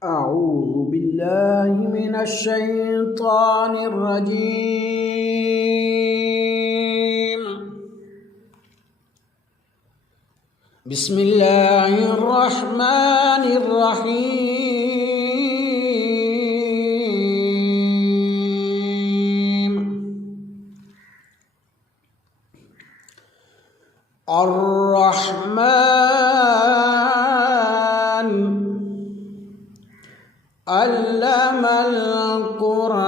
أعوذ بالله من الشيطان الرجيم. بسم الله الرحمن الرحيم. الرحمن علم القرآن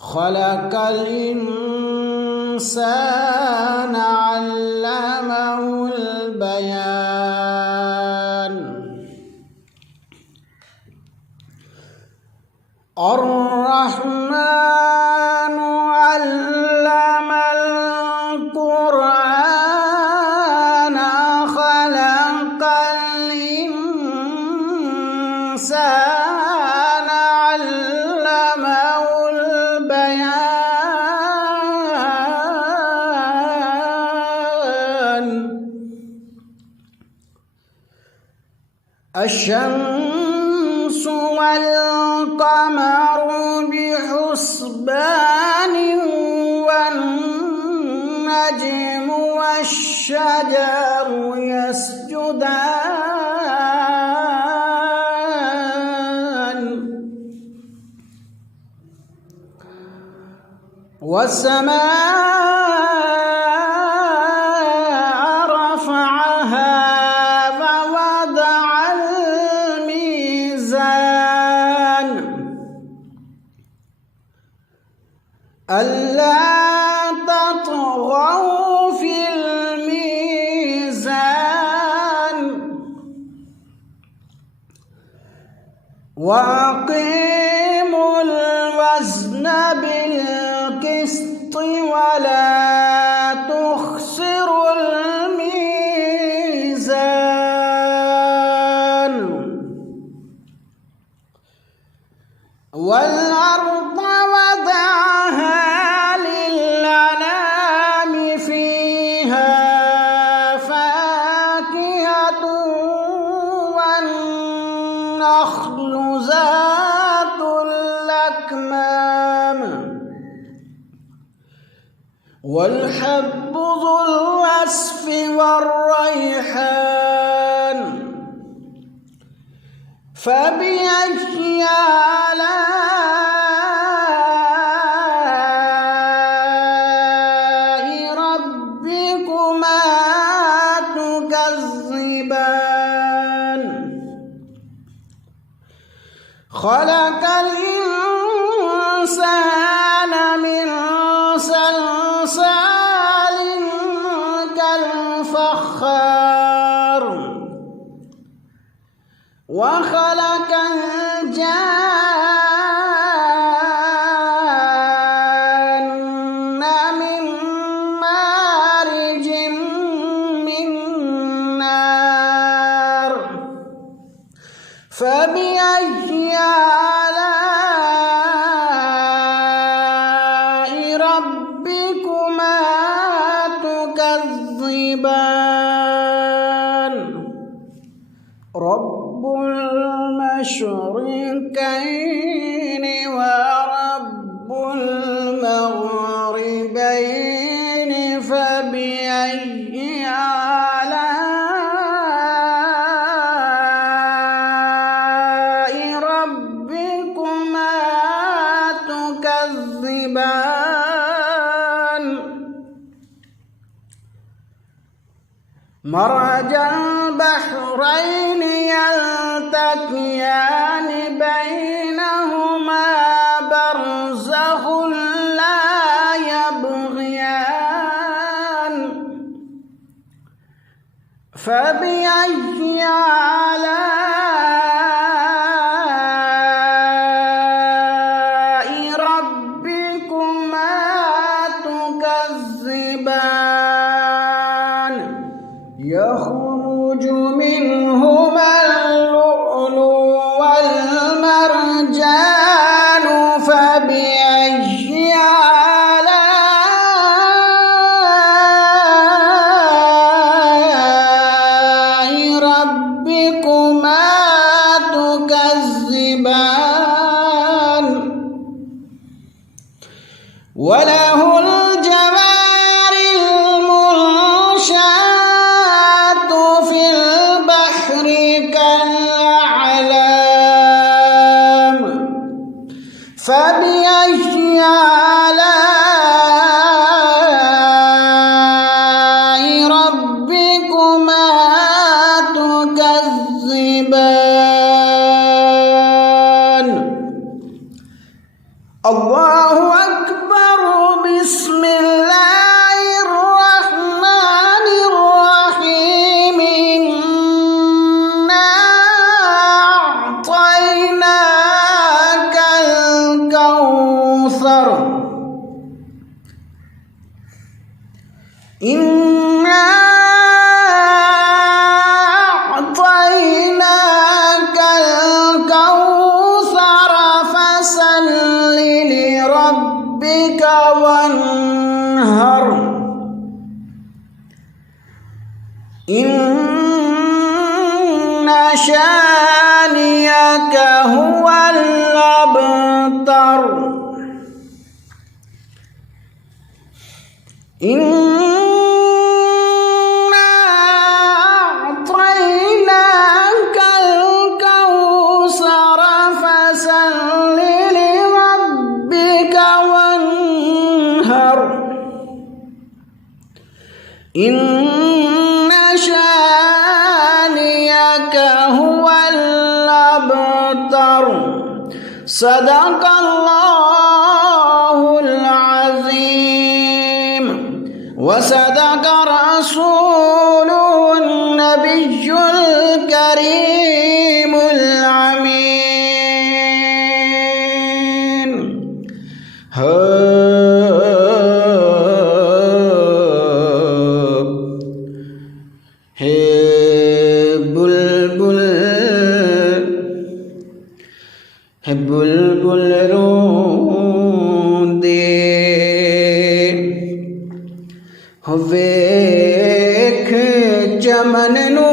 خلق الإنسان علمه البيان. الرحمن علم القرآن خلق الإنسان علمه البيان. الشمس والقمر بحسبان والنجم والشجر يسجدان. والسماء رفعها ووضع الميزان ألا تطغوا في الميزان وأقيموا الوزن بالقسط ولا تخسروا الميزان. والأرض وضعها للأنام فيها فاكهة والنخل ذات الأكمام والحب ذو العصف والريحان. فبأي آلاء ربكما تكذبان. خلق الإنسان من صلصال كالفخار وخلق الجان من مارج من نار. فبأي آلاء ربكما تكذبان. رب المشرقين ورب المغربين فبأي آلاء ربكما تكذبان. مرج البحرين يلتقيان بينهما برزخ لا يبغيان. فبأي آلاء ربكما تكذبان. يخرج منهما اللؤلؤ والمرجان. فبأي آلاء ربكما الله أكبر بسم الله الرحمن الرحيم إنا أعطيناك الكوثر إنا أعطيناك الكوثر فصل لربك وانهر إن شانئك هو الأبتر إنا أعطيناك الكوثر فصل لربك وانهر إن شانئك هو الأبتر صدق الله العظيم وصدق رسوله النبي الكريم الأمين बुलबुल रोंदे हो वेख चमन नू